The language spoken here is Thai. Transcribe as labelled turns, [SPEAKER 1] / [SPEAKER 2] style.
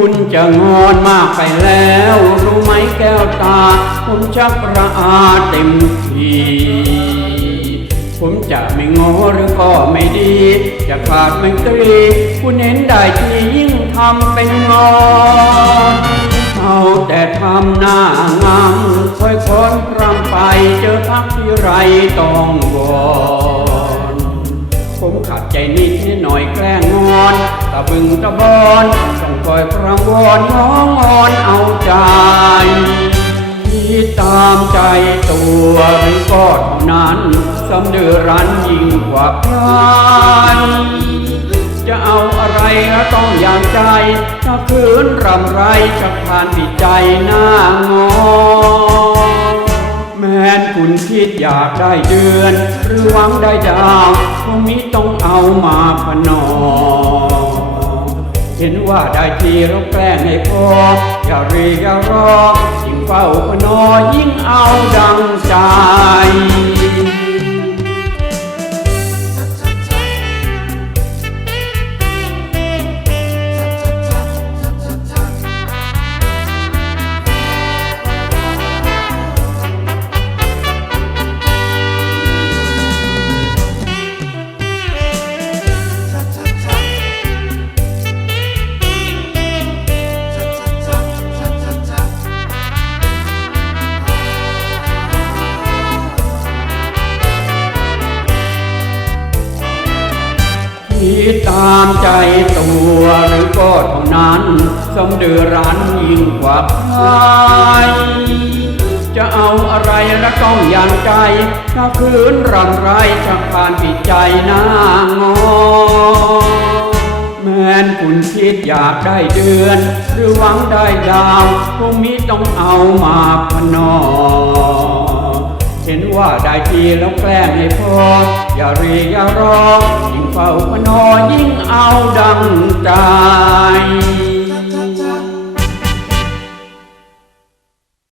[SPEAKER 1] ุณจะงอนมากไปแล้ว รู้ไหมแก้วตา ผมชักระอาเต็มทีผมจะไม่งอหรือก็ไม่ดี จะขาดไมตรีคุณเห็นได้ที่ยิ่งทำเป็นงอนเอาแต่ทำหน้างามค่อยค้อนครำไปเจอพักที่ไรต้องวอนผมขัดใจนิดหน่อยแกล้งงอนตะบึงตะบอน คอยพรำวอนง้องอนเอาใจที่ตามใจตัวหรือก็เท่านั้นสำเดือรันยิ่งกว่าใครจะเอาอะไรก็ต้องอย่างใจ ถ้าคืนรำไรจะผ่านผิดใจหน้างอแม้นคุณคิดอยากได้เดือน หรือหวังได้ดาวคงมิต้องเอามาพนอ เห็นว่าได้ทีเราแกล้งให้พอ อย่ารีอย่ารอยิ่งเฝ้าพนอยิ่งเอาดังใจ ที่ตามใจตัวหรือก็เท่านั้นสมเดือรันยิ่งกว่าใครจะเอาอะไรและต้องอย่างใจ ถ้าคืนรำไรจะผ่านผิดใจหน้างอ แม้นคุณคิดอยากได้เดือน หรือหวังได้ดาวคงมิต้องเอามาพนอเห็นว่าได้ ทีแล้วแกล้งให้พอ อย่ารีอย่ารอยิ่งเฝ้าพนอยิ่งเอาดังใจ